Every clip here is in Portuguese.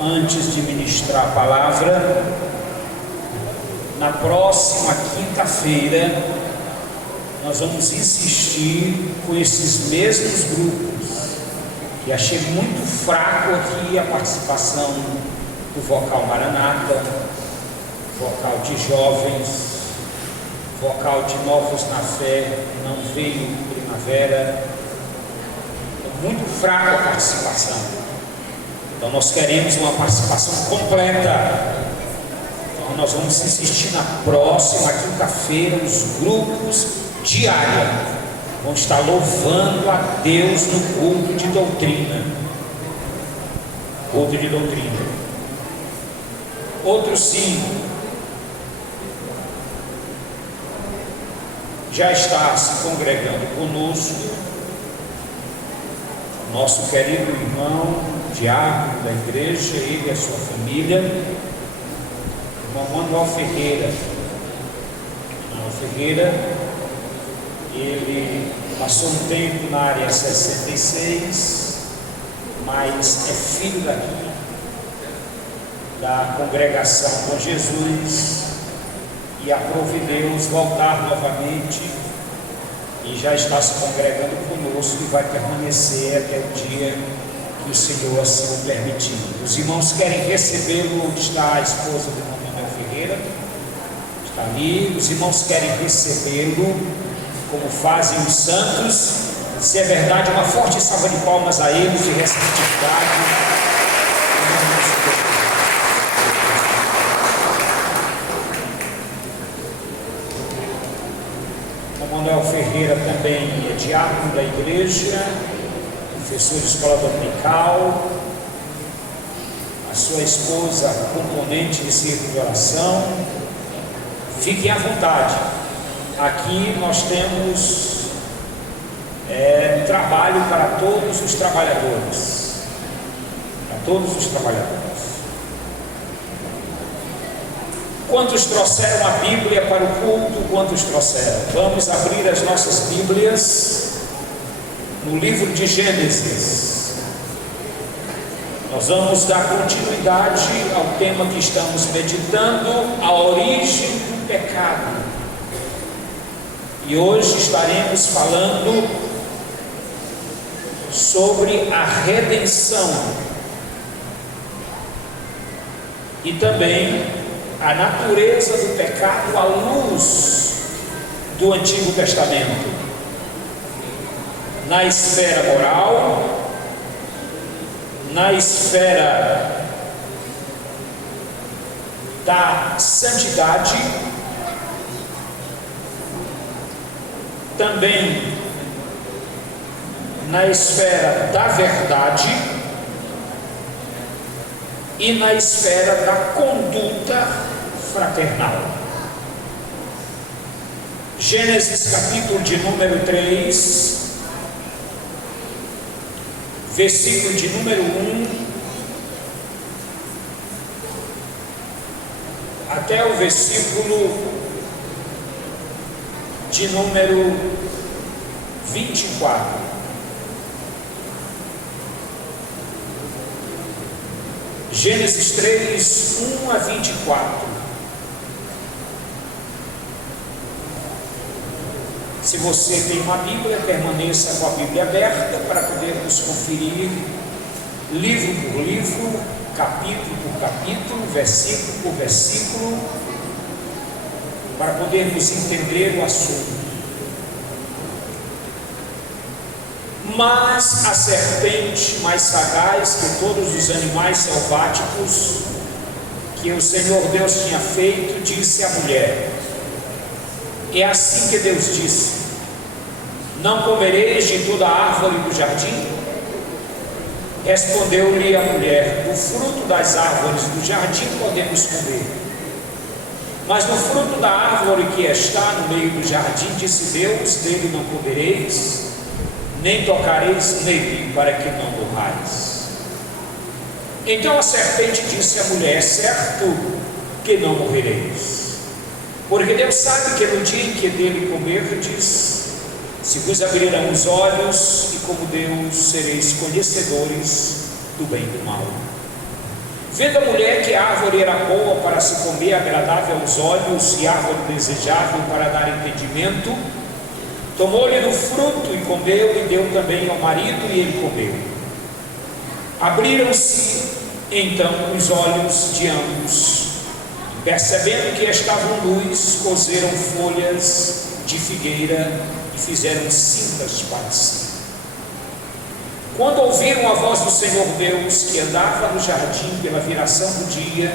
antes de ministrar a palavra, na próxima quinta-feira, nós vamos insistir com esses mesmos grupos, que achei muito fraco aqui a participação do vocal Maranata, vocal de jovens, vocal de novos na fé, não veio primavera, muito fraca a participação. Então nós queremos uma participação completa. Então nós vamos insistir na próxima quinta-feira, os grupos diários vão estar louvando a Deus no culto de doutrina. Culto de doutrina. Outro sim, já está se congregando conosco, nosso querido irmão, diácono da igreja, ele e a sua família, irmão Manuel Ferreira. Manuel Ferreira, ele passou um tempo na área 66, mas é filho daqui, da congregação com Jesus, e aprove Deus voltar novamente, e já está se congregando conosco e vai permanecer até o dia que o Senhor assim o permitir. Os irmãos querem recebê-lo. Onde está a esposa do irmão Manuel Ferreira? Está ali. Os irmãos querem recebê-lo como fazem os santos. Se é verdade, uma forte salva de palmas a eles de receptividade. Manuel Ferreira também é diácono da igreja, professor de escola dominical, a sua esposa componente de círculo de oração. Fiquem à vontade, aqui nós temos trabalho para todos os trabalhadores, Quantos trouxeram a Bíblia para o culto? Quantos trouxeram? Vamos abrir as nossas Bíblias no livro de Gênesis. Nós vamos dar continuidade ao tema que estamos meditando, a origem do pecado. E hoje estaremos falando sobre a redenção e também a natureza do pecado à luz do Antigo Testamento, na esfera moral, na esfera da santidade, também na esfera da verdade e na esfera da conduta fraternal. Gênesis capítulo de número 3, versículo de número 1 até o versículo de número 24. Gênesis 3, 1 a 24. Se você tem uma Bíblia, permaneça com a Bíblia aberta para podermos conferir livro por livro, capítulo por capítulo, versículo por versículo, para podermos entender o assunto. Mas a serpente, mais sagaz que todos os animais selváticos que o Senhor Deus tinha feito, disse à mulher: é assim que Deus disse: não comereis de toda a árvore do jardim? Respondeu-lhe a mulher: do fruto das árvores do jardim podemos comer, mas do fruto da árvore que está no meio do jardim, disse Deus, dele não comereis, nem tocareis nele, para que não morrais. Então a serpente disse à mulher: é certo que não morrereis, porque Deus sabe que no dia em que dele comerdes, se vos abrirão os olhos, e como Deus sereis conhecedores do bem e do mal. Vendo a mulher que a árvore era boa para se comer, agradável aos olhos, e árvore desejável para dar entendimento, tomou-lhe do fruto e comeu, e deu também ao marido, e ele comeu. Abriram-se então os olhos de ambos, e percebendo que estavam nus, coseram folhas de figueira e fizeram cintas para si. Quando ouviram a voz do Senhor Deus, que andava no jardim pela viração do dia,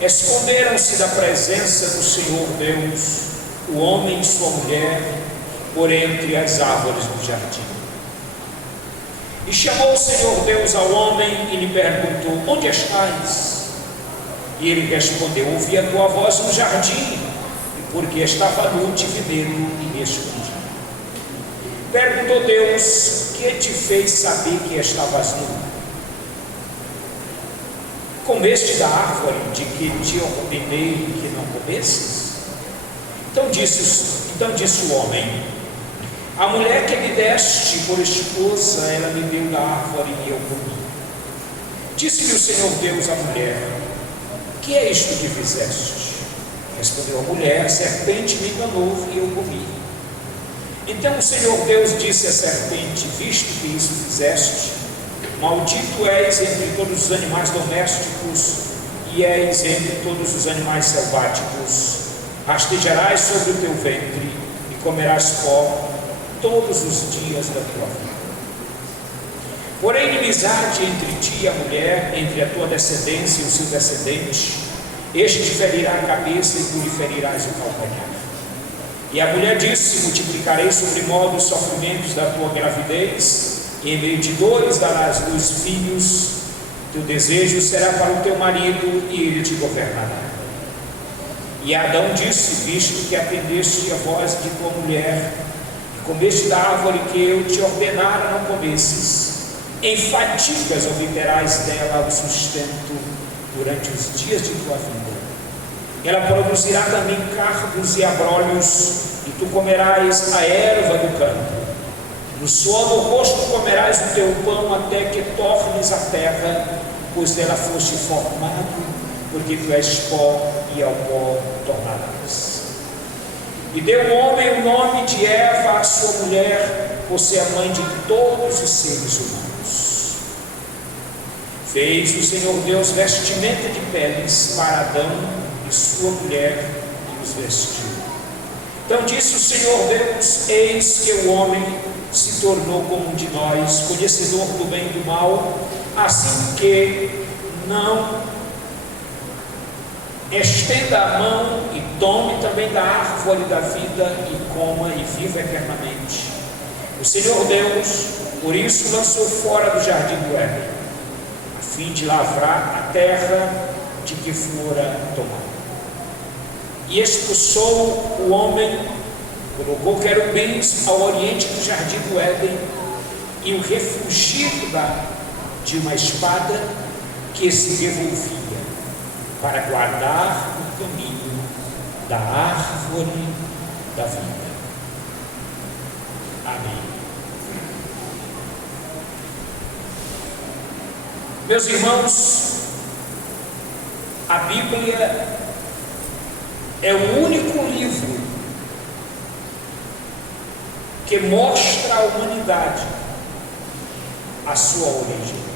esconderam-se da presença do Senhor Deus, o homem e sua mulher, por entre as árvores do jardim. E chamou o Senhor Deus ao homem e lhe perguntou: onde estás? E ele respondeu: ouvi a tua voz no jardim, e porque estava nu, tive medo e me escondi. Perguntou Deus: que te fez saber que estavas nu? Comeste da árvore de que te ordenei que não comesses? Então disse o homem: a mulher que me deste por esposa, ela me deu da árvore e eu comi. Disse-lhe o Senhor Deus à mulher: que é isto que fizeste? Respondeu a mulher: a serpente me enganou e eu comi. Então o Senhor Deus disse à serpente: visto que isso fizeste, maldito és entre todos os animais domésticos e és entre todos os animais selváticos. Rastejarás sobre o teu ventre e comerás pó todos os dias da tua vida. Porém, inimizade entre ti e a mulher, entre a tua descendência e o seu descendente, este te ferirá a cabeça e tu lhe ferirás o calcanhar. E a mulher disse: multiplicarei sobremodo os sofrimentos da tua gravidez, e em meio de dores darás luz filhos. Teu desejo será para o teu marido, e ele te governará. E Adão disse: visto que atendeste a voz de tua mulher, e comeste da árvore que eu te ordenara não comesses, em fadigas obterás dela o sustento durante os dias de tua vida. Ela produzirá também cardos e abrolhos, e tu comerás a erva do campo. No suor do rosto comerás o teu pão até que tornes a terra, pois dela foste formado, porque tu és pó e ao pó tornarás. E deu o homem o nome de Eva à sua mulher, por ser a mãe de todos os seres humanos. Fez o Senhor Deus vestimenta de peles para Adão e sua mulher, e os vestiu. Então disse o Senhor Deus: eis que o homem se tornou como um de nós, conhecedor do bem e do mal, assim que não estenda a mão e tome também da árvore da vida e coma e viva eternamente. O Senhor Deus, por isso, lançou fora do jardim do Éden, a fim de lavrar a terra de que fora tomada. E expulsou o homem, colocou querubins ao oriente do jardim do Éden, e o refugiu de uma espada que se revolvia, para guardar o caminho da árvore da vida. Amém. Meus irmãos, a Bíblia é o único livro que mostra à humanidade a sua origem.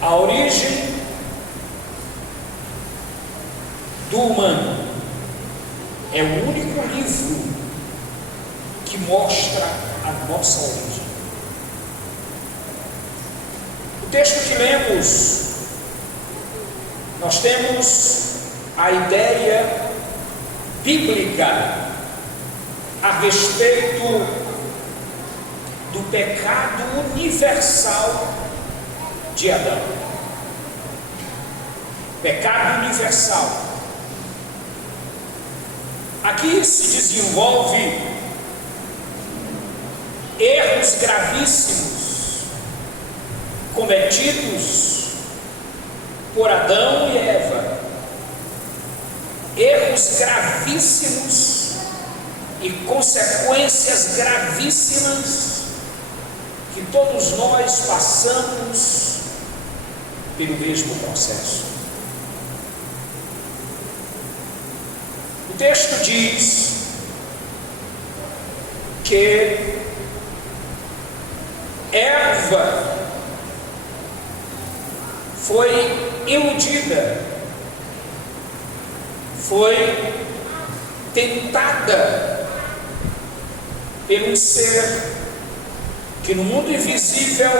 A origem do humano é o único livro que mostra a nossa origem. O texto que lemos, nós temos a ideia bíblica a respeito do pecado universal de Adão. Pecado universal. Aqui se desenvolve erros gravíssimos cometidos por Adão e Eva, erros gravíssimos e consequências gravíssimas que todos nós passamos pelo mesmo processo. O texto diz que Eva foi iludida, foi tentada por um ser que no mundo invisível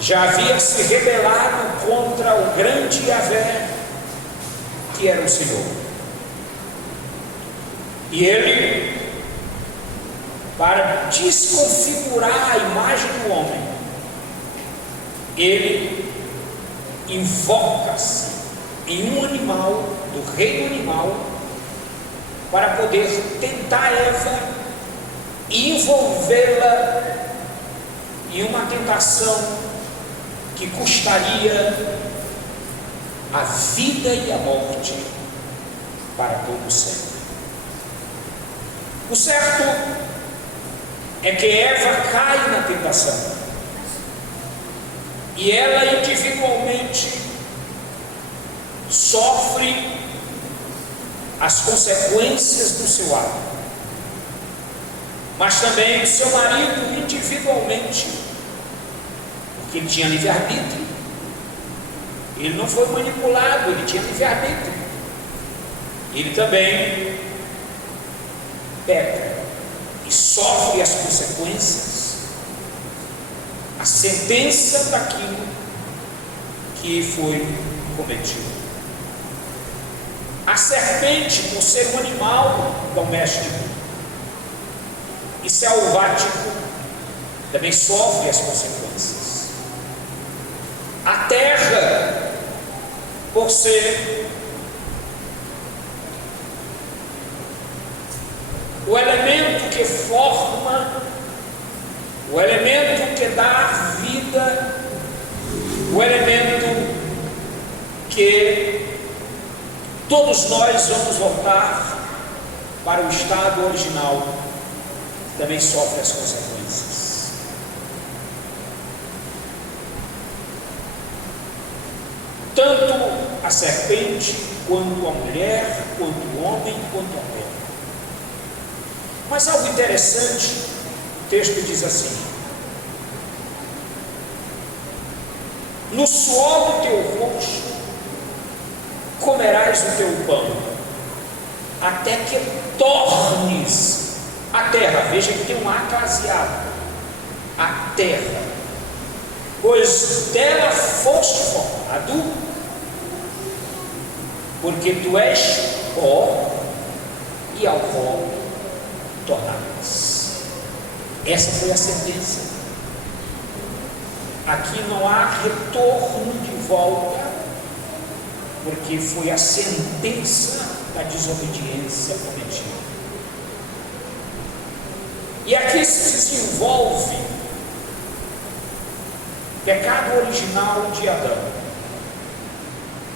já havia se rebelado contra o grande Yahvé, que era o Senhor. E ele, para desconfigurar a imagem do homem, ele invoca-se em um animal, do reino animal, para poder tentar Eva e envolvê-la em uma tentação que custaria a vida e a morte para todo sempre. O certo é que Eva cai na tentação e ela individualmente sofre as consequências do seu ato, mas também o seu marido individualmente, porque ele tinha livre-arbítrio, ele não foi manipulado, ele tinha livre-arbítrio, ele também peca e sofre as consequências, a sentença daquilo que foi cometido. A serpente, por ser um animal doméstico e selvático, também sofre as consequências. A terra, por ser o elemento que forma, o elemento que dá vida, o elemento que todos nós vamos voltar para o estado original, também sofre as consequências. Tanto a serpente, quanto a mulher, quanto o homem, quanto a terra. Mas algo interessante, o texto diz assim: no suor do teu rosto comerás o teu pão, até que tornes a terra. Veja que tem um acaseado, a terra, pois dela foste formado, porque tu és pó, e ao pó tornarás. Essa foi a sentença. Aqui não há retorno de volta, porque foi a sentença da desobediência cometida. E aqui se desenvolve o pecado original de Adão.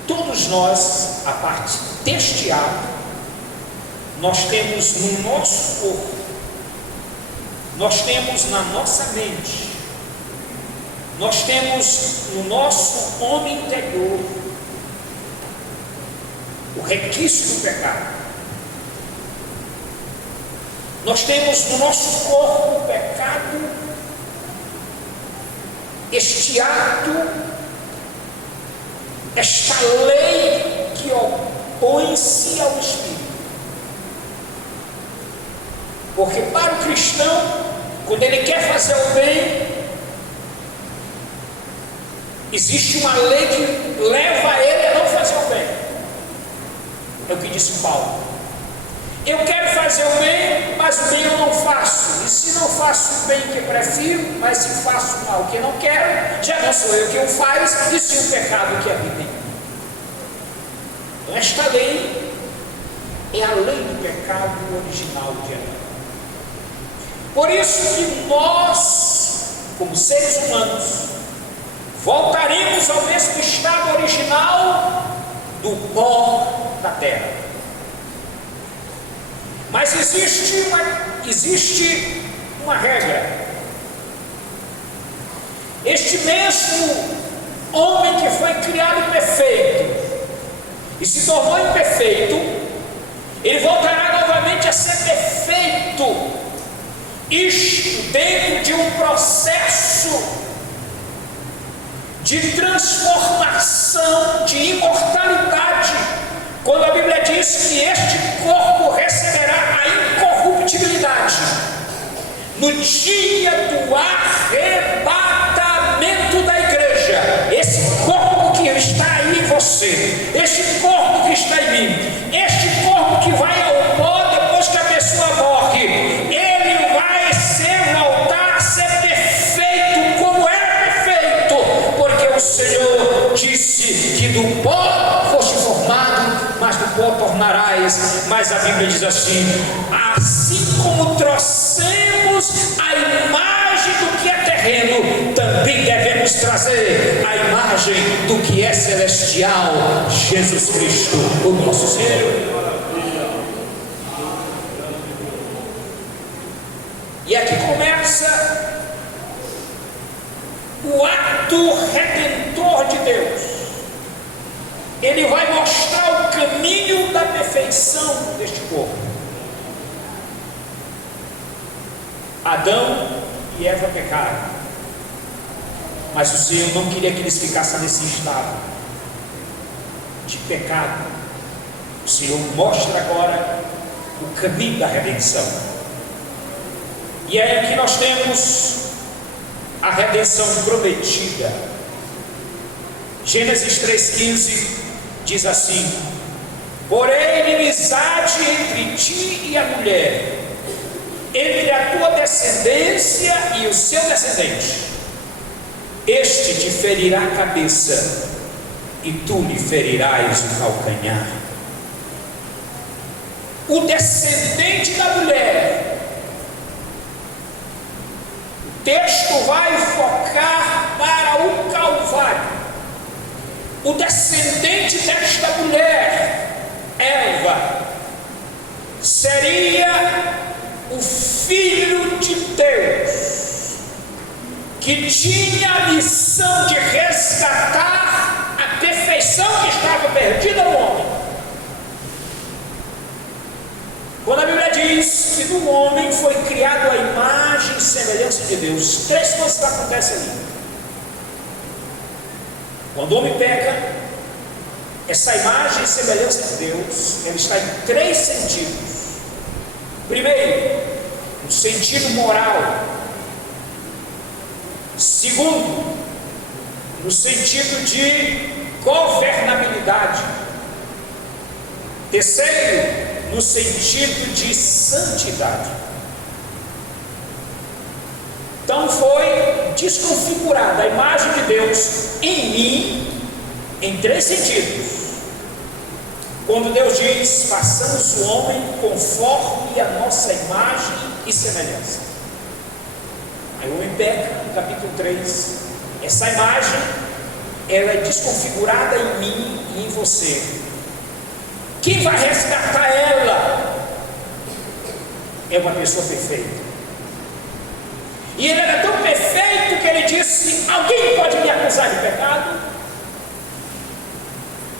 Todos nós, a partir deste ato, nós temos no nosso corpo, nós temos na nossa mente, nós temos no nosso homem interior o requisito do pecado. Nós temos no nosso corpo o pecado, este ato, esta lei que opõe-se ao Espírito. Porque para o cristão, quando ele quer fazer o bem, existe uma lei que leva ele a não fazer o bem. É o que disse Paulo. Eu quero fazer o bem, mas o bem eu não faço. E se não faço o bem que prefiro, mas se faço o mal que não quero, já não sou eu que o faz, e sim o pecado que habita em mim. Então esta lei é a lei do pecado original de Adão. Por isso que nós, como seres humanos, voltaremos ao mesmo estado original do pó da terra. Mas existe uma regra. Este mesmo homem que foi criado perfeito e se tornou imperfeito, ele voltará novamente a ser perfeito, isto dentro de um processo de transformação, de imortalidade, quando a Bíblia diz que este corpo receberá a incorruptibilidade no dia do arrebatamento da igreja. Esse corpo que está aí em você, este corpo que está em mim, este corpo que vai ao pó depois que a pessoa morre, ele vai voltar a ser perfeito como era perfeito, porque o Senhor disse que do pó foste formado, mas do pó tornarás. Mas a Bíblia diz assim: assim como trouxemos a imagem do que é terreno, também devemos trazer a imagem do que é celestial, Jesus Cristo, o nosso Senhor. E aqui começa o ato redentor de Deus. Ele vai mostrar o caminho da perfeição deste corpo. Adão e Eva pecaram, mas o Senhor não queria que eles ficassem nesse estado de pecado. O Senhor mostra agora o caminho da redenção. E aí aqui nós temos a redenção prometida. Gênesis 3,15 diz assim: porém inimizade entre ti e a mulher, entre a tua descendência e o seu descendente, este te ferirá a cabeça e tu lhe ferirás o calcanhar. O descendente da mulher, o texto vai focar para o Calvário. O descendente desta mulher, Eva, seria o Filho de Deus, que tinha a missão de resgatar a perfeição que estava perdida no homem. Quando a Bíblia diz que no homem foi criado a imagem e semelhança de Deus, três coisas acontecem ali. Quando o homem peca, essa imagem e semelhança de Deus, ela está em três sentidos. Primeiro, no sentido moral. Segundo, no sentido de governabilidade. Terceiro, no sentido de santidade. Então foi desconfigurada a imagem de Deus em mim em três sentidos. Quando Deus diz: façamos o homem conforme a nossa imagem e semelhança. Aí o homem peca, no capítulo 3. Essa imagem, ela é desconfigurada em mim e em você. Quem vai resgatar ela é uma pessoa perfeita. E ele era tão perfeito que ele disse: alguém pode me acusar de pecado?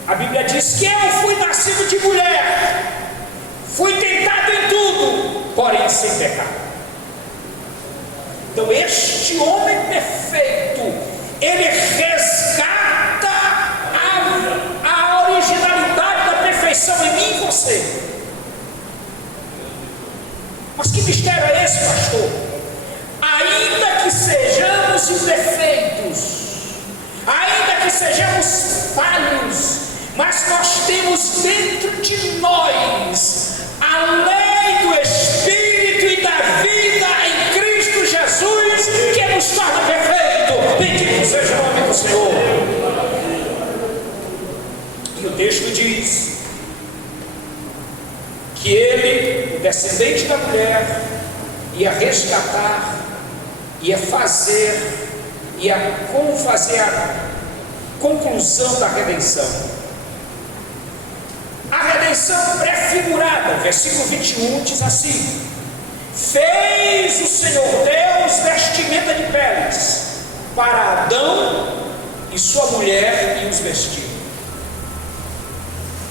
A Bíblia diz que eu fui nascido de mulher, fui tentado em tudo, porém sem pecado. Então este homem perfeito, ele resgata a originalidade da perfeição em mim e você. Mas que mistério é esse, pastor? Ainda que sejamos imperfeitos, ainda que sejamos falhos, mas nós temos dentro de nós a lei do Espírito e da vida em Cristo Jesus, que nos torna perfeito. Bendito seja o nome do Senhor. E o texto diz que ele, o descendente da mulher, ia resgatar, ia fazer a conclusão da redenção. A redenção prefigurada, versículo 21 diz assim: fez o Senhor Deus vestimenta de peles para Adão e sua mulher e os vestiu.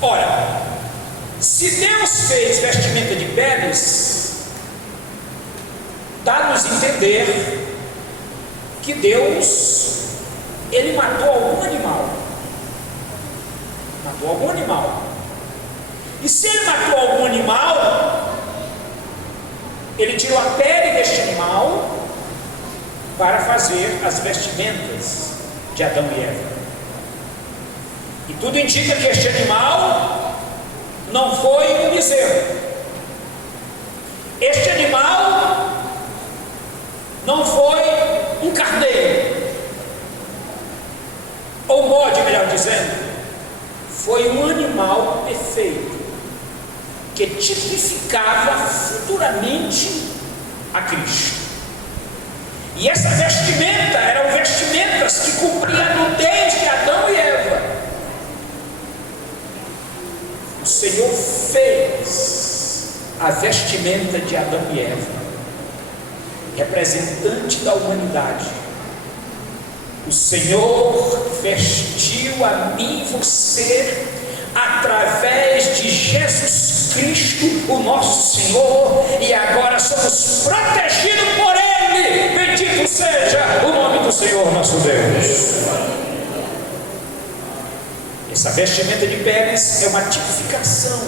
Ora, se Deus fez vestimenta de peles, dá-nos a entender que Deus, ele matou algum animal. Matou algum animal. E se ele matou algum animal, ele tirou a pele deste animal para fazer as vestimentas de Adão e Eva. E tudo indica que este animal não foi um bezerro. Este animal não foi um carneiro, ou bode, melhor dizendo. Foi um animal perfeito, que tipificava futuramente a Cristo. E essa vestimenta eram vestimentas que cumpriam a nudez de Adão e Eva. O Senhor fez a vestimenta de Adão e Eva, representante da humanidade. O Senhor vestiu a mim e você através de Jesus Cristo, o nosso Senhor, e agora somos protegidos por Ele. Bendito seja o nome do Senhor nosso Deus. Essa vestimenta de peles é uma tipificação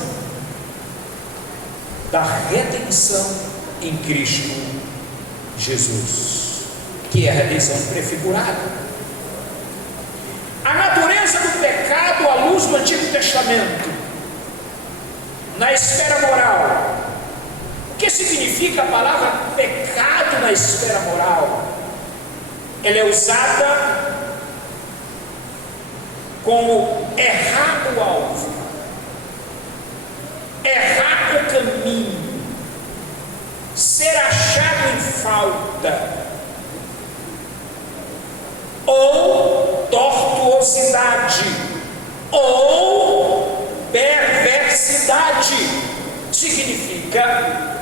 da redenção em Cristo Jesus, que é a redenção prefigurada. A natureza do pecado à luz do Antigo Testamento, na esfera moral. O que significa a palavra pecado na esfera moral? Ela é usada como errar o alvo, errar o caminho, ser achado em falta, ou tortuosidade, ou perversidade. Significa,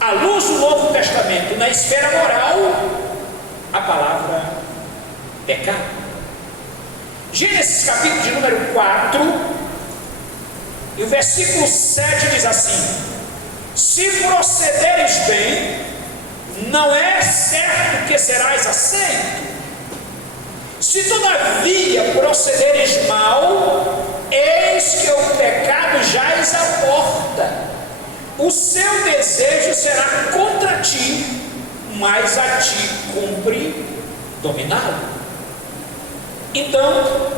à luz do Novo Testamento, na esfera moral, a palavra pecado. Gênesis capítulo de número 4, e o versículo 7 diz assim: se procederes bem, não é certo que serás aceito. Se todavia procederes mal, eis que o pecado jaz à porta. O seu desejo será contra ti, mas a ti cumpre dominá-lo. Então,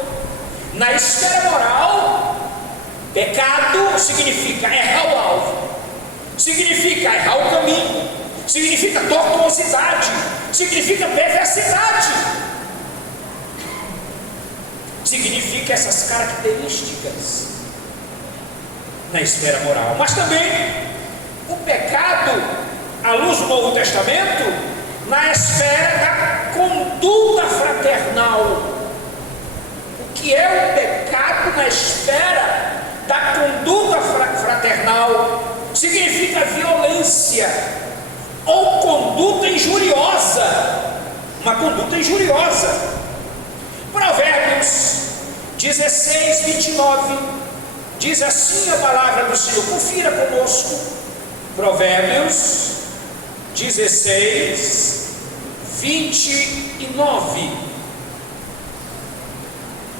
na esfera moral, pecado significa errar o alvo, significa errar o caminho, significa tortuosidade, significa perversidade, significa essas características na esfera moral. Mas também o pecado, à luz do Novo Testamento, na esfera da conduta fraternal. O que é o pecado na esfera da conduta fraternal? Significa violência ou conduta injuriosa, uma conduta injuriosa. Provérbios 16, 29 diz assim a palavra do Senhor. Confira conosco. Provérbios 16, 29.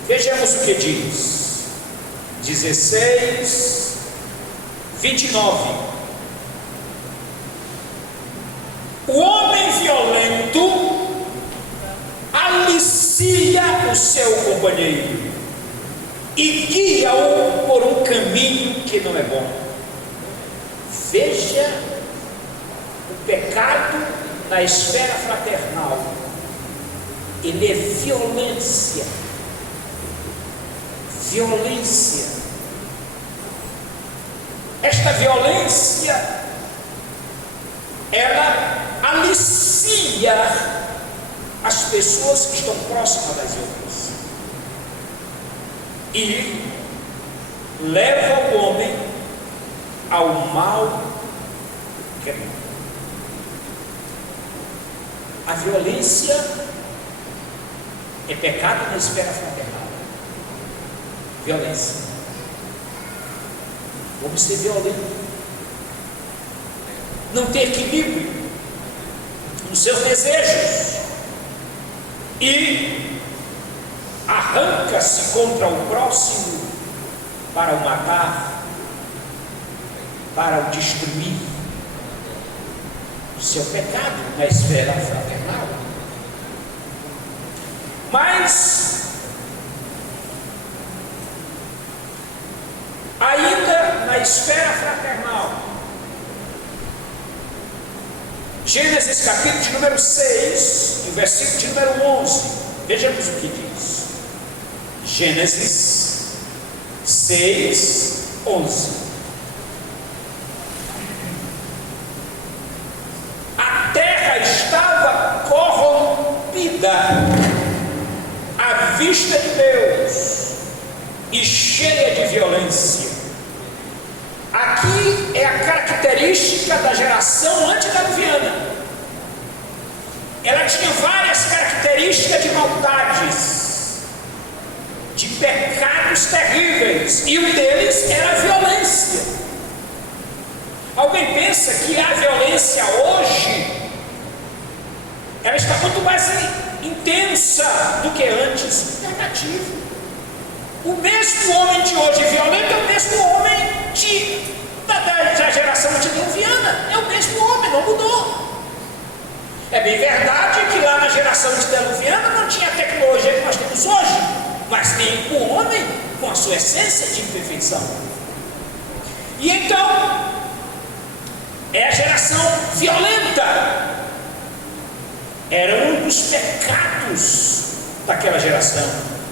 Vejamos o que diz. 16, 29. O homem violento alicia o seu companheiro e guia-o por um caminho que não é bom. Veja o pecado na esfera fraternal. Ele é violência. Violência. Esta violência, ela alicia as pessoas que estão próximas das outras e leva o homem ao mal caminho. A violência é pecado na esfera fraternal. Violência. Vamos ser violentos. Não ter equilíbrio nos seus desejos e arranca-se contra o próximo para o matar, para o destruir. Isso é o pecado na esfera fraternal. Mas ainda na esfera fraternal, Gênesis capítulo de número 6, versículo de número 11, vejamos o que diz. Gênesis 6, 11. A terra estava corrompida à vista de Deus e cheia de violência. Aqui é a característica da geração antediluviana. Ela tinha várias características de maldades, de pecados terríveis, e um deles era a violência. Alguém pensa que a violência hoje, ela está muito mais intensa do que antes? Negativo. O mesmo homem de hoje violento é o mesmo homem da geração antediluviana. É o mesmo homem, não mudou. É bem verdade que lá na geração antediluviana não tinha a tecnologia que nós temos hoje, mas tem o homem com a sua essência de imperfeição. E então é a geração violenta. Era um dos pecados daquela geração: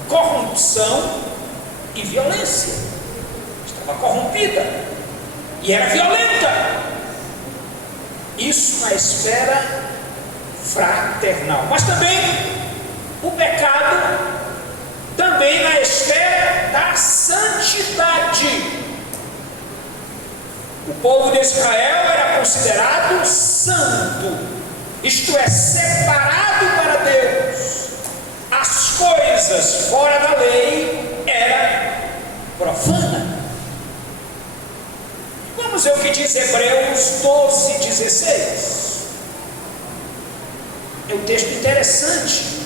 corrupção e violência. Estava corrompida e era violenta. Isso na esfera fraternal. Mas também o pecado também na esfera da santidade. O povo de Israel era considerado santo, isto é, separado para Deus. As coisas fora da lei era profana. Vamos ver o que diz Hebreus 12, 16. É um texto interessante.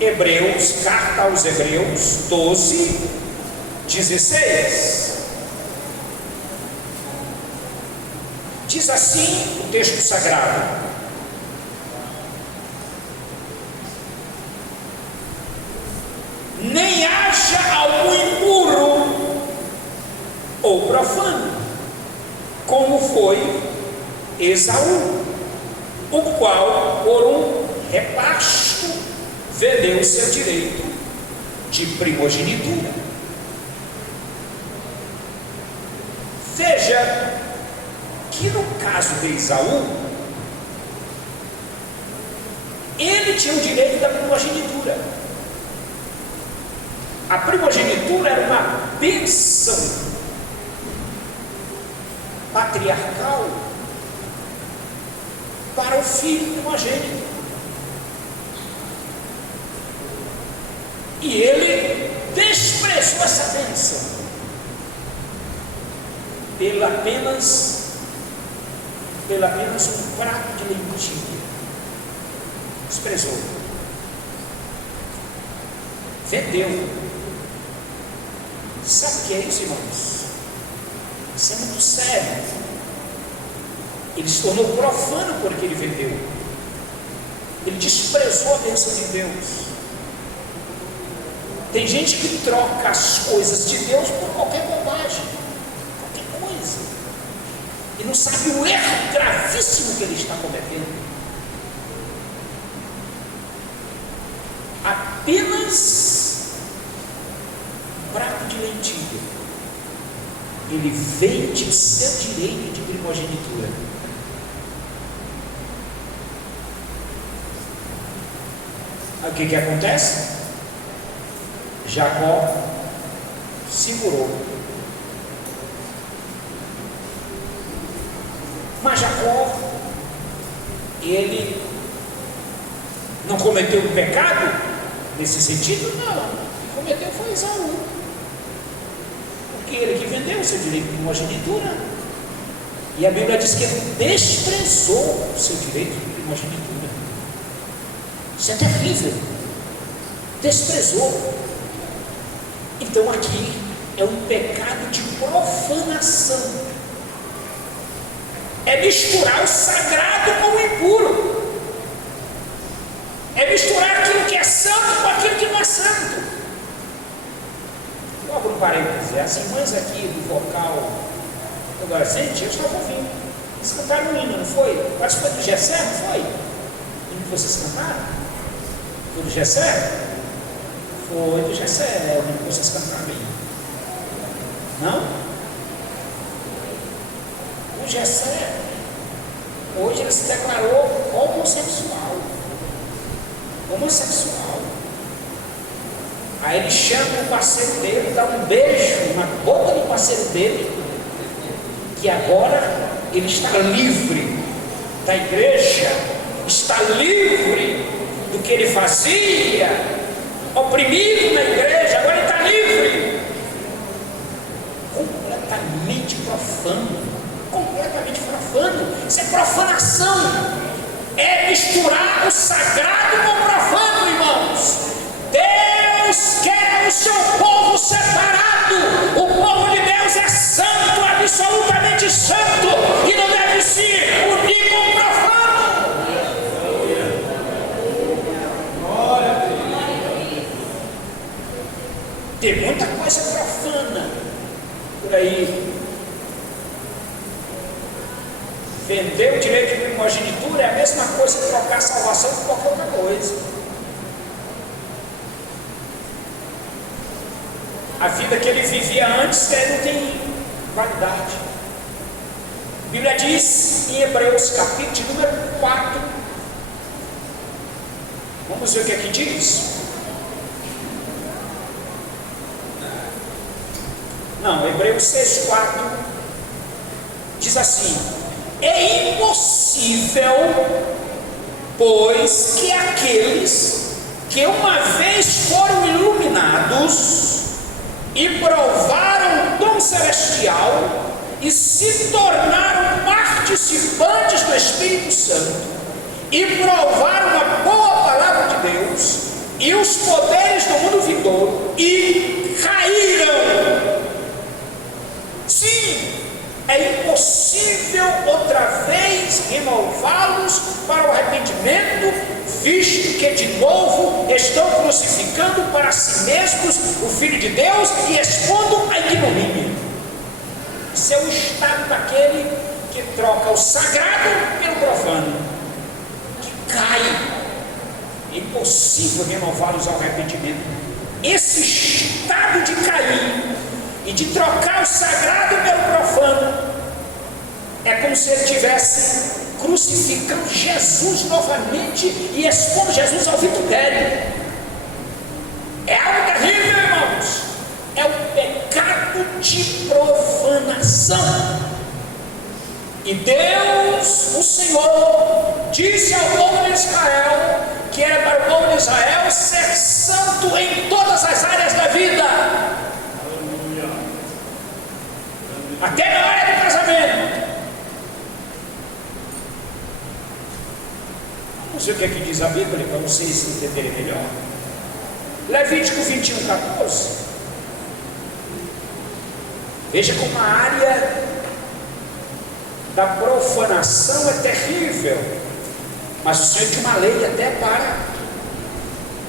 Hebreus, carta aos Hebreus 12, 16. Diz assim o texto sagrado: nem haja algum impuro ou profano, como foi Esaú, o qual por um repasto vendeu o seu direito de primogenitura. Veja que no caso de Esaú, ele tinha o direito da primogenitura. A primogenitura era uma bênção patriarcal para o filho primogênito. E ele desprezou essa bênção pelo apenas um prato de lentilha. Desprezou. Vendeu. Sabe o que é isso, irmãos? Isso é muito sério. Ele se tornou profano porque ele vendeu. Ele desprezou a bênção de Deus. Tem gente que troca as coisas de Deus por qualquer bobagem, qualquer coisa, e não sabe o erro gravíssimo que ele está cometendo. Apenas um prato de lentilha, ele vende o seu direito de primogenitura. Aí o que acontece? Jacó segurou. Mas Jacó, ele não cometeu um pecado Nesse sentido, não. Quem cometeu foi Esaú. Porque ele que vendeu o seu direito de primogenitura. E a Bíblia diz que ele desprezou o seu direito de primogenitura. Isso é terrível. Desprezou. Então aqui é um pecado de profanação. É misturar o sagrado com o impuro. É misturar aquilo que é santo com aquilo que não é santo. Eu abro um parênteses. As irmãs aqui do vocal adolescente, eu estava ouvindo. Eles cantaram um hino, não foi? Acho que foi do Gessé, não foi? O hino que vocês cantaram? Foi do Gessé? Foi do Gessé, o hino que vocês cantaram aí. Não? O Gessé, hoje ele se declarou homossexual. Aí ele chama o parceiro dele, dá um beijo na boca do parceiro dele, que agora ele está livre da igreja, está livre do que ele fazia, oprimido na igreja, agora ele está livre. Completamente profano. Isso é profanação. É misturar o sagrado com o profano, irmãos. Deus quer o seu povo separado. O povo de Deus é santo, absolutamente santo, e não deve se unir com o profano. Tem muita coisa profana por aí. Vender o direito de primogenitura é a mesma coisa que trocar a salvação por qualquer outra coisa. A vida que ele vivia antes não tem validade. A Bíblia diz em Hebreus capítulo número 4. Vamos ver o que aqui diz. Não, Hebreus 6,4 diz assim: é impossível, pois, que aqueles que uma vez foram iluminados e provaram o dom celestial e se tornaram participantes do Espírito Santo e provaram a boa palavra de Deus e os poderes do mundo vindouro e caíram. Sim, é impossível outra vez renová-los para o arrependimento, visto que de novo estão crucificando para si mesmos o Filho de Deus e expondo a ignomínia. Isso é o estado daquele que troca o sagrado pelo profano, que cai. É impossível renová-los ao arrependimento. Esse estado de cair e de trocar o sagrado pelo profano é como se ele estivesse crucificando Jesus novamente e expondo Jesus ao vituperio. É algo terrível, irmãos. É o pecado de profanação. E Deus, o Senhor, disse ao povo de Israel que era para o povo de Israel ser santo em todas as áreas da vida. Até na hora do casamento. Vamos ver o que aqui diz a Bíblia para vocês entenderem melhor. Levítico 21:14. Veja como a área da profanação é terrível, mas o Senhor tinha uma lei até para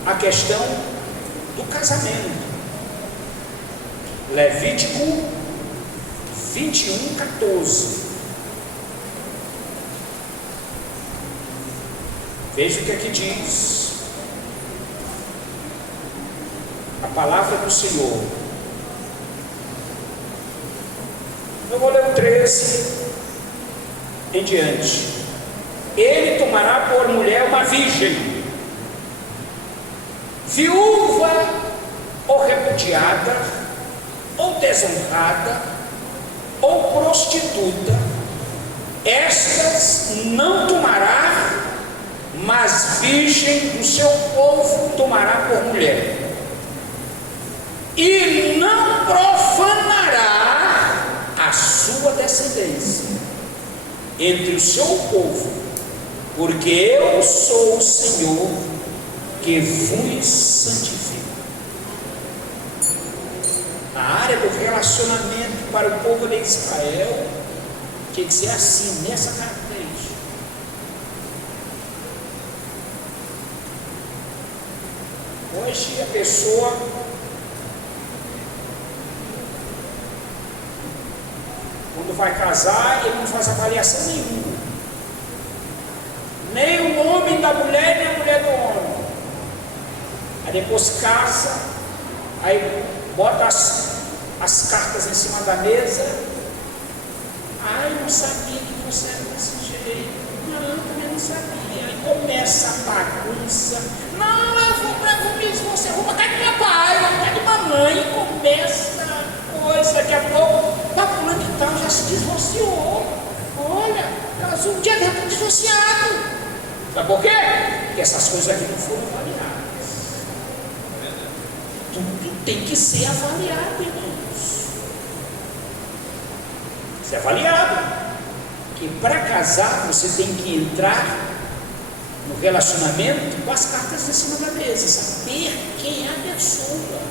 a questão do casamento. Levítico 21:14. Veja o que aqui diz a palavra do Senhor. Eu vou ler o 13 em diante. Ele tomará por mulher uma virgem, viúva ou repudiada, ou desonrada, ou prostituta. Estas não tomará, mas virgem do seu povo tomará por mulher, e não profanará a sua descendência entre o seu povo, porque eu sou o Senhor que vos santifica. Na área do relacionamento para o povo de Israel, tinha que ser assim, nessa característica. Hoje a pessoa quando vai casar, ele não faz avaliação nenhuma, nem o homem da mulher, nem a mulher do homem. Aí depois casa, aí bota as cartas em cima da mesa. Ai, não sabia que você era desse jeito. Não, também não sabia. Aí começa a bagunça. Não, eu vou me divorciar, eu vou botar de papai, eu vou botar de mamãe. E começa a coisa, daqui a pouco, tá fulano de tal já se divorciou. Olha, casou um dia dentro, tá divorciado. Sabe por quê? Porque essas coisas aqui não foram avaliadas. Tudo tem que ser avaliado, irmãos. Ser avaliado. Que para casar você tem que entrar no relacionamento com as cartas em cima da mesa, saber quem é a pessoa,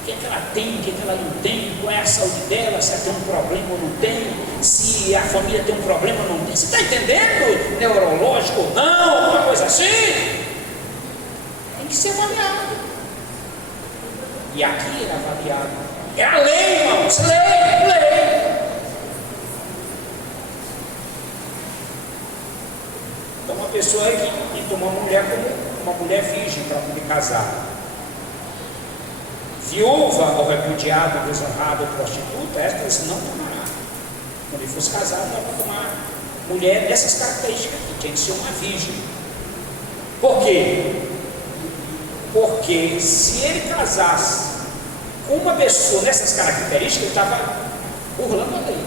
o que é que ela tem, o que é que ela não tem, qual é a saúde dela, se ela tem um problema ou não tem, se a família tem um problema ou não tem. Você está entendendo? Neurológico ou não, alguma coisa assim? Tem que ser avaliado. E aqui é avaliado. É a lei, irmãos, lei. Então uma pessoa aí que toma uma mulher como uma mulher virgem para poder casar. Viúva ou repudiada, desonrada ou prostituta, estas não tomará. Quando ele fosse casado, não vai tomar mulher dessas características aqui, tinha que ser uma virgem. Por quê? Porque se ele casasse com uma pessoa nessas características, ele estava burlando a lei.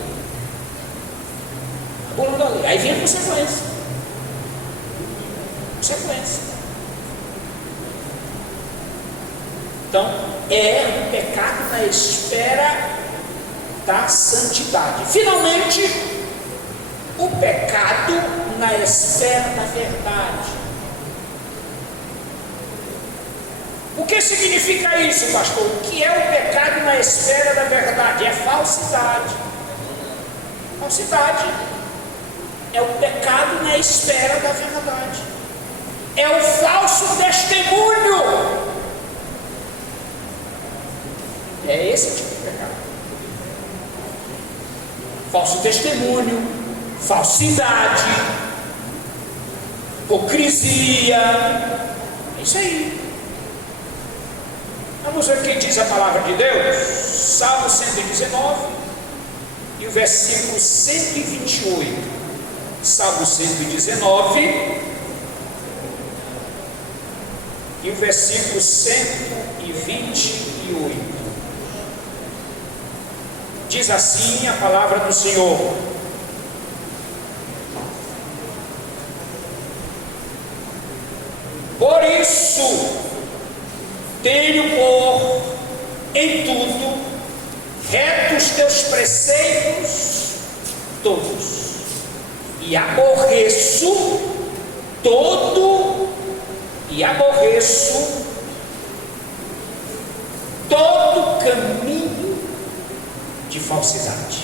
Burlando a lei. Aí vem a consequência. Então, é um pecado na esfera da santidade. Finalmente, o pecado na esfera da verdade. O que significa isso, pastor? O que é o pecado na esfera da verdade? É falsidade. Falsidade é o pecado na esfera da verdade. É o falso testemunho. É esse tipo de pecado. Falso testemunho, falsidade, hipocrisia. É isso aí. Vamos ver o que diz a palavra de Deus. Salmo 119 e o versículo 128. Salmo 119 e o versículo 128. Diz assim a palavra do Senhor: por isso tenho por em tudo retos teus preceitos todos, e aborreço todo caminho de falsidade.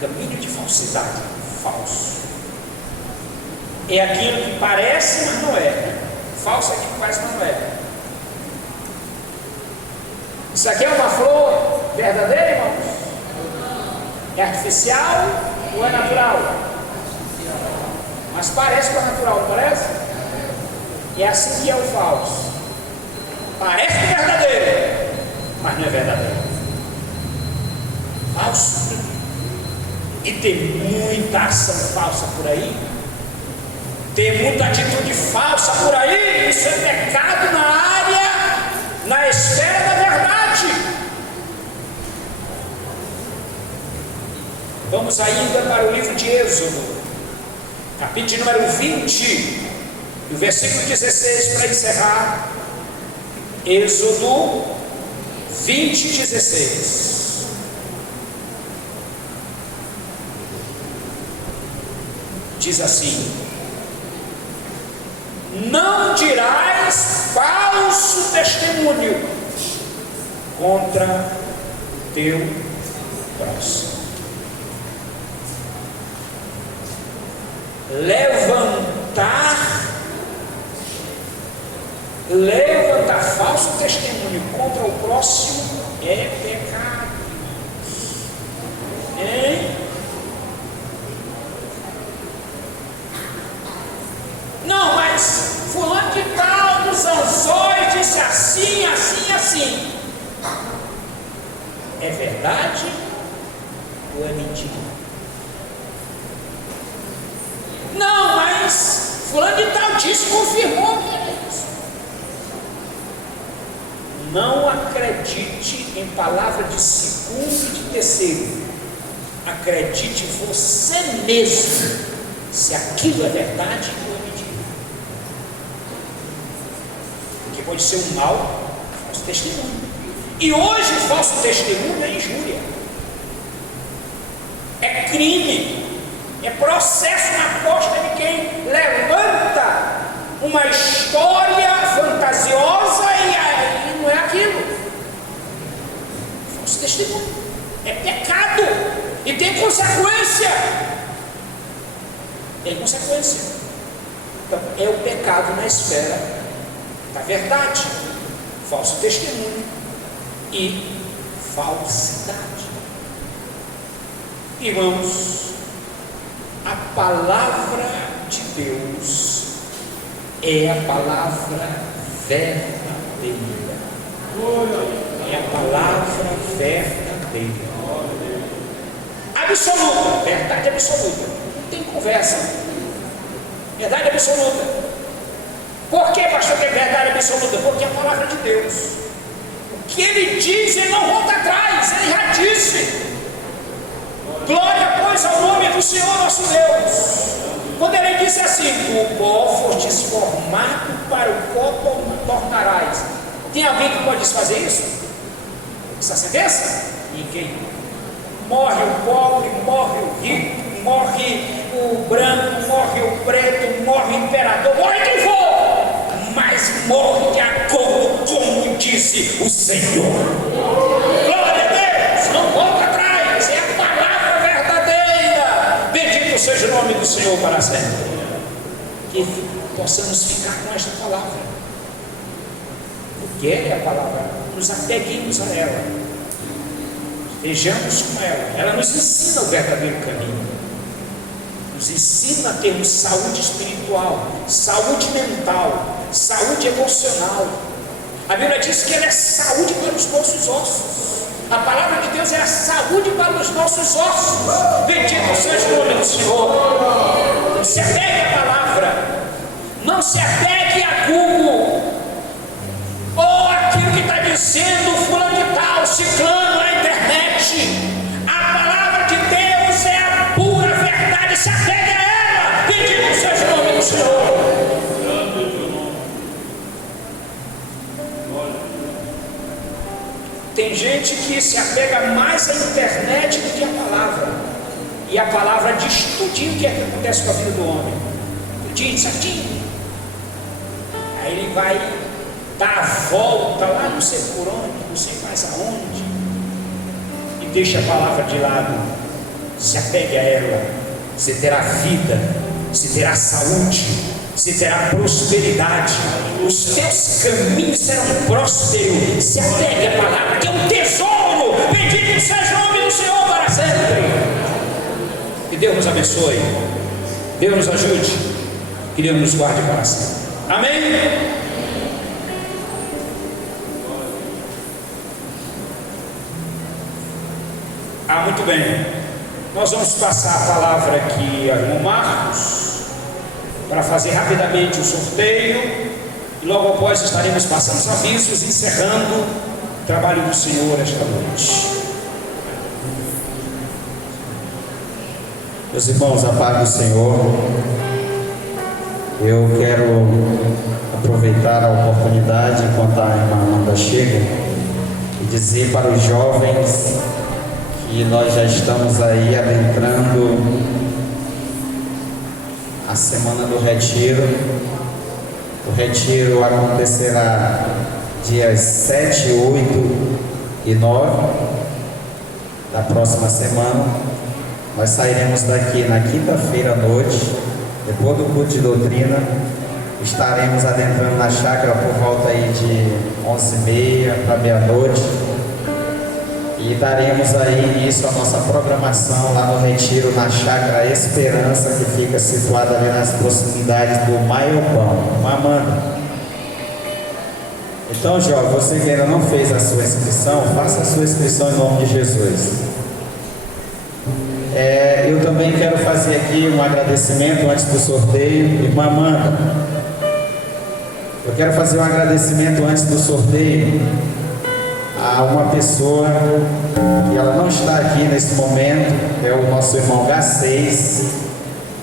Caminho de falsidade, falso. É aquilo que parece, mas não é. Falso é aquilo que parece, mas não é. Isso aqui é uma flor verdadeira, irmãos? É artificial ou é natural? Mas parece que é natural, não parece? E é assim que é o falso. Parece que é verdadeiro, mas não é verdadeiro. Falso. E tem muita ação falsa por aí. Tem muita atitude falsa por aí. Isso é pecado na área, na esfera da verdade. Vamos ainda para o livro de Êxodo. capítulo número 20, e o versículo 16 para encerrar. Êxodo 20, 16. Diz assim: não dirás falso testemunho contra teu próximo. Levantar falso testemunho contra o próximo é pecado. Hein? Não, mas fulano de tal dos Anzóis disse assim, assim, assim. É verdade ou é mentira? Não, mas fulano de tal disse, confirmou. Não acredite em palavra de segundo e de terceiro. Acredite você mesmo se aquilo é verdade ou é mentira. Porque pode ser um mau falso testemunho. E hoje o falso testemunho é injúria, é crime, é processo na costa de quem levanta uma história fantasiosa e não é aquilo. Falso testemunho é pecado e tem consequência. Tem consequência. Então é o pecado na esfera da verdade, falso testemunho e falsidade. Irmãos, a palavra de Deus é a palavra verdadeira. É a palavra verdadeira. Absoluta, verdade absoluta. Não tem conversa. Verdade absoluta. Por que, pastor, que é verdade absoluta? Porque é a palavra de Deus. O que ele diz, ele não volta atrás, ele já disse. Glória, pois, ao nome do Senhor nosso Deus. Quando ele disse assim: o pó fostes formado, para o pó tornarás. Tem alguém que pode desfazer isso? Essa sentença? Ninguém. Morre o pobre, morre o rico, morre o branco, morre o preto, morre o imperador, morre quem for, mas morre de acordo como disse o Senhor. Glória a Deus, não volta atrás, é a palavra verdadeira. Bendito seja o nome do Senhor para sempre. Que possamos ficar com esta palavra, porque é a palavra, nos apeguemos a ela. Estejamos com ela nos ensina o verdadeiro caminho, nos ensina a termos saúde espiritual, saúde mental, saúde emocional. A Bíblia diz que ela é saúde para os nossos ossos. A palavra de Deus é a saúde para os nossos ossos. Bendito seja o nome do Senhor. Não se apegue à palavra, não se apegue a Google ou aquilo que está dizendo fulano de tal, ciclano na internet. A palavra de Deus é a pura verdade, se apegue a ela. Bendito seja o nome do Senhor. Tem gente que se apega mais à internet do que à palavra, e a palavra diz tudinho o que acontece com a vida do homem, tudinho, certinho. Aí ele vai dar a volta lá não sei por onde, não sei mais aonde, e deixa a palavra de lado. Se apegue a ela, você terá vida, você terá saúde, você terá prosperidade, os teus caminhos serão prósperos. Se apegue à palavra, que é um tesouro. Bendito seja o nome do Senhor para sempre. Que Deus nos abençoe, Deus nos ajude, que Deus nos guarde para sempre. Amém? Muito bem, nós vamos passar a palavra aqui ao irmão Marcos para fazer rapidamente o sorteio, e logo após estaremos passando os avisos, encerrando o trabalho do Senhor esta noite. Meus irmãos, a paz do Senhor. Eu quero aproveitar a oportunidade enquanto a irmã Amanda chega e dizer para os jovens que nós já estamos aí adentrando a semana do retiro. O retiro acontecerá dias 7, 8 e 9 da próxima semana. Nós sairemos daqui na quinta-feira à noite, depois do culto de doutrina. Estaremos adentrando na chácara por volta aí de 11h30 para meia-noite. E daremos aí início à nossa programação lá no retiro, na chácara Esperança, que fica situada ali nas proximidades do Maiopão. Amanda. Então, jovem, você que ainda não fez a sua inscrição, faça a sua inscrição em nome de Jesus. Eu também quero fazer aqui um agradecimento antes do sorteio. Irmã Amanda, eu quero fazer um agradecimento antes do sorteio a uma pessoa que ela não está aqui nesse momento, é o nosso irmão G6.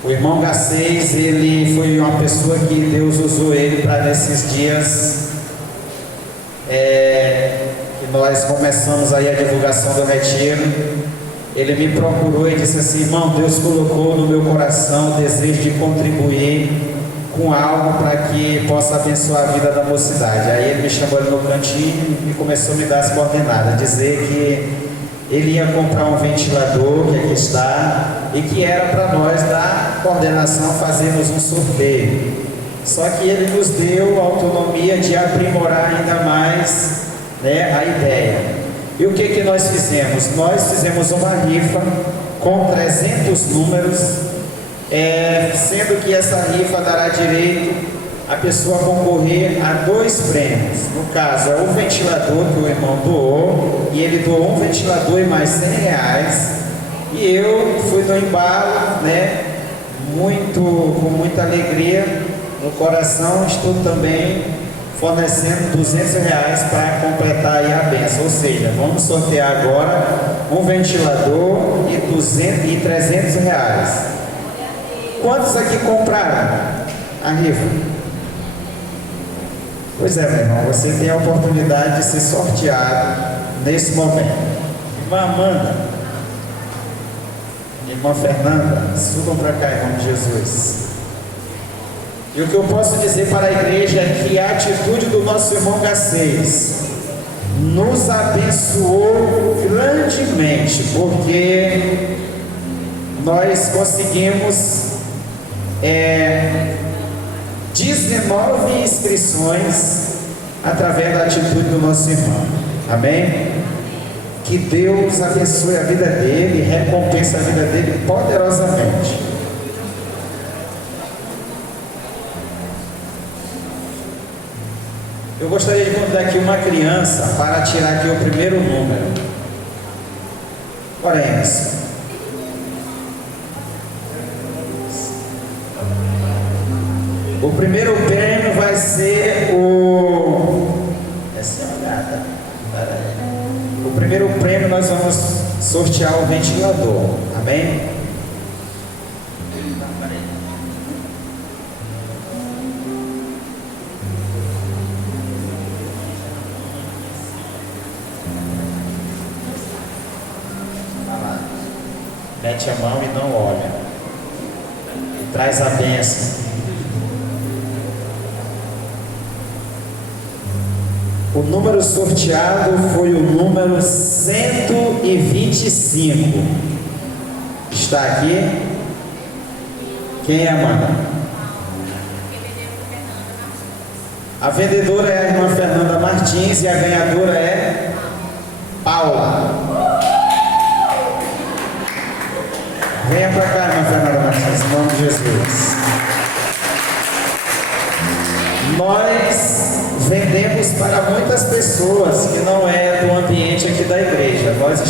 O irmão G6, ele foi uma pessoa que Deus usou ele para nesses dias que nós começamos aí a divulgação do retiro. Ele me procurou e disse assim: irmão, Deus colocou no meu coração o desejo de contribuir com algo para que possa abençoar a vida da mocidade. Aí ele me chamou ali no cantinho e começou a me dar as coordenadas, dizer que ele ia comprar um ventilador, que aqui está, e que era para nós da coordenação fazermos um sorteio. Só que ele nos deu a autonomia de aprimorar ainda mais, né, a ideia. E o que nós fizemos? Nós fizemos uma rifa com 300 números, sendo que essa rifa dará direito a pessoa concorrer a 2 prêmios. No caso, é o ventilador que o irmão doou, e ele doou um ventilador e mais R$100. E eu fui no embalo, né, com muita alegria no coração, estou também fornecendo R$200 para completar aí a bênção. Ou seja, vamos sortear agora um ventilador e R$300. Quantos aqui compraram a rifa? Pois é, meu irmão, você tem a oportunidade de ser sorteado nesse momento. Irmã Amanda, irmã Fernanda, subam para cá em nome de Jesus. E o que eu posso dizer para a igreja é que a atitude do nosso irmão G6 nos abençoou grandemente, porque nós conseguimos 19 inscrições através da atitude do nosso irmão. Amém? Que Deus abençoe a vida dele e recompense a vida dele poderosamente. Eu gostaria de convidar aqui uma criança para tirar aqui o primeiro número. Oremos. O primeiro prêmio vai ser essa olhada. O primeiro prêmio nós vamos sortear o ventilador. Amém? Mete a mão e não olha. E traz a bênção. O número sorteado foi o número 125. Está aqui? Quem é, Amanda? A vendedora é a irmã Fernanda Martins e a ganhadora é Paula. Venha para cá, irmã Fernanda Martins, em nome de Jesus. Nós vendemos para muitas pessoas que não é do ambiente aqui da igreja. Nós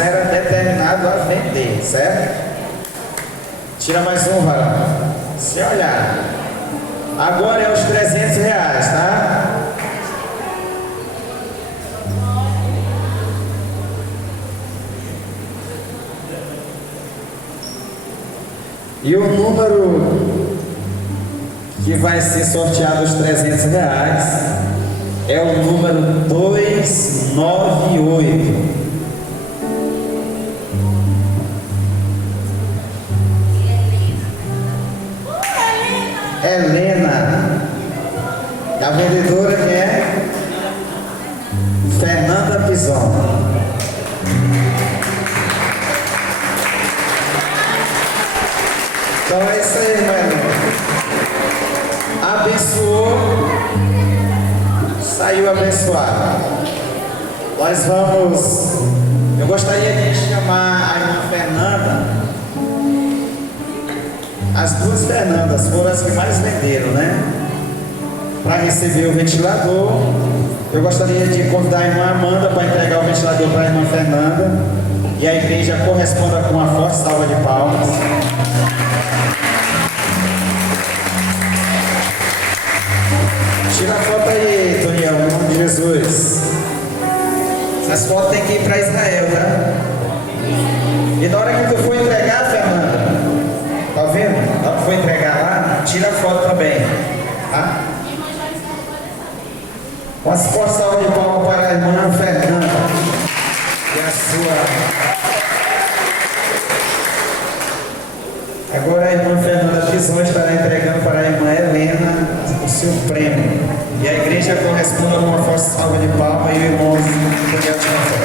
era determinado a vender, certo? Tira mais um, varão. Se olhar. Agora é os R$300, tá? E o número que vai ser sorteado os R$300 é o número 298. Helena. A vendedora que é Fernanda Pison. Então é isso aí, irmão. Abençoou, saiu abençoado. Nós vamos. Eu gostaria de chamar a irmã Fernanda. As duas Fernandas foram as que mais venderam, né? Para receber o ventilador. Eu gostaria de convidar a irmã Amanda para entregar o ventilador para a irmã Fernanda. E a igreja corresponda com uma forte salva de palmas. Tira a foto aí, Toniel, em nome de Jesus. Essas fotos tem que ir para Israel, tá? E na hora que tu for entregar, Fernanda, tá vendo? Na hora que for entregar lá, tira a foto também, tá? Uma forte salva de palmas para a irmã Fernanda e a sua. Agora a irmã Fernanda Pison estará entregando para a irmã Helena o seu prêmio. E a igreja corresponde a uma forte salva de palmas e o irmão Daniel Timóteo.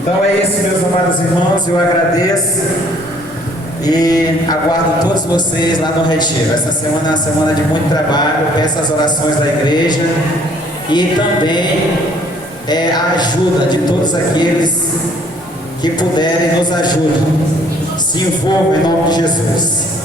Então é isso, meus amados irmãos, eu agradeço e aguardo todos vocês lá no Retiro. Essa semana é uma semana de muito trabalho, peço as orações da igreja e também a ajuda de todos aqueles que puderem nos ajudem. Se envolvam em nome de Jesus.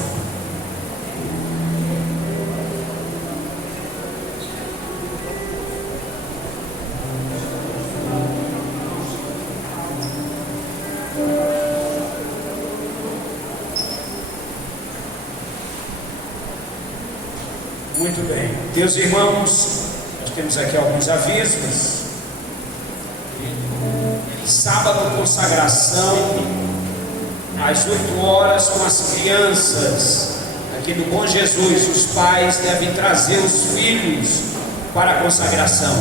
Muito bem. Meus irmãos, nós temos aqui alguns avisos. Sábado, consagração, às 8 horas, com as crianças, aqui no Bom Jesus. Os pais devem trazer os filhos para a consagração.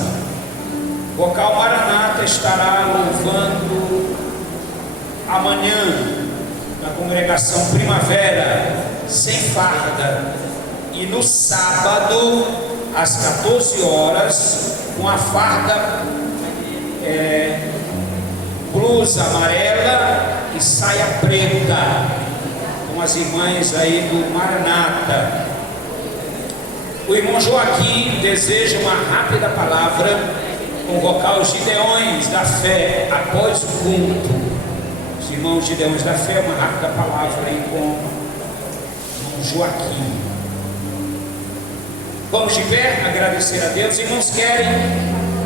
O vocal Maranata estará louvando amanhã, na congregação Primavera, sem farda. E no sábado, às 14 horas, com a farda, blusa amarela e saia preta, com as irmãs aí do Maranata. O irmão Joaquim deseja uma rápida palavra com o vocal Gideões da Fé após o culto. Os irmãos Gideões da Fé, uma rápida palavra aí com o irmão Joaquim. Vamos de pé, agradecer a Deus. Irmãos, querem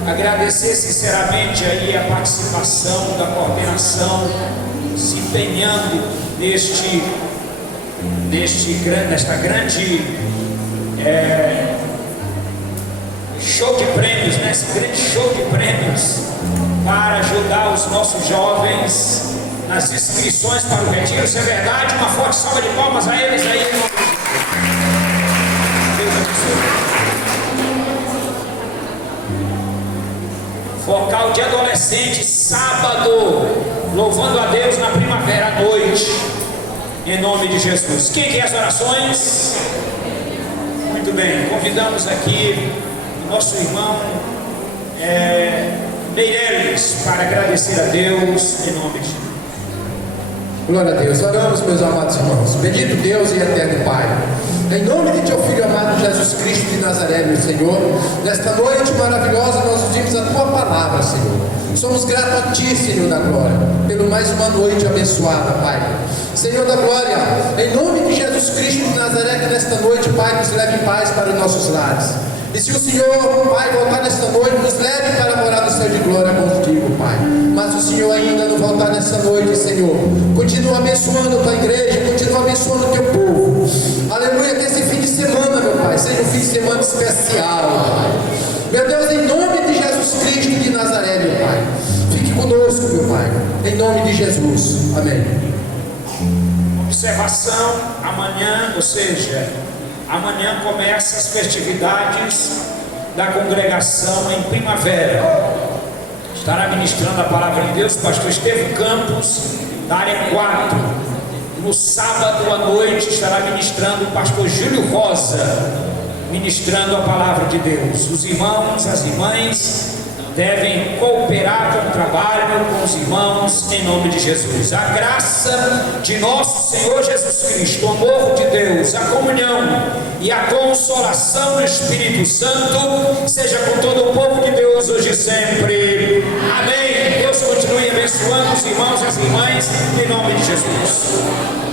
agradecer sinceramente aí a participação da coordenação, se empenhando nesta grande show de prêmios, né? Esse grande show de prêmios para ajudar os nossos jovens nas inscrições para o retiro. Isso é verdade. Uma forte salva de palmas a eles aí. Deus abençoe. Vocal de adolescente, sábado, louvando a Deus na primavera à noite, em nome de Jesus. Quem quer as orações? Muito bem, convidamos aqui o nosso irmão Meireles para agradecer a Deus em nome de Jesus. Glória a Deus. Oramos, meus amados irmãos. Bendito Deus e eterno Pai, em nome de teu Filho amado Jesus Cristo de Nazaré, meu Senhor, nesta noite maravilhosa nós ouvimos a tua palavra, Senhor. Somos gratos a ti, Senhor da glória, pelo mais uma noite abençoada, Pai. Senhor da glória, em nome de Jesus Cristo de Nazaré, que nesta noite, Pai, nos leve em paz para os nossos lares. E se o Senhor, Pai, voltar nesta noite, nos leve para morar no céu de glória contigo, Pai. Mas o Senhor ainda não voltar nesta noite, Senhor, continua abençoando a tua igreja, continua abençoando o teu povo. Aleluia, que esse fim de semana, meu Pai, seja um fim de semana especial, Pai. Meu Deus, em nome de Jesus Cristo de Nazaré, meu Pai, fique conosco, meu Pai, em nome de Jesus. Amém. Observação: amanhã, ou seja, amanhã começam as festividades da congregação em Primavera. Estará ministrando a palavra de Deus o pastor Estevão Campos, da área 4. No sábado à noite estará ministrando o pastor Júlio Rosa, ministrando a palavra de Deus. Os irmãos, as irmãs devem cooperar com o trabalho, com os irmãos, em nome de Jesus. A graça de nosso Senhor Jesus Cristo, o amor de Deus, a comunhão e a consolação do Espírito Santo seja com todo o povo de Deus hoje e sempre. Amém. Deus continue abençoando os irmãos e as irmãs, em nome de Jesus.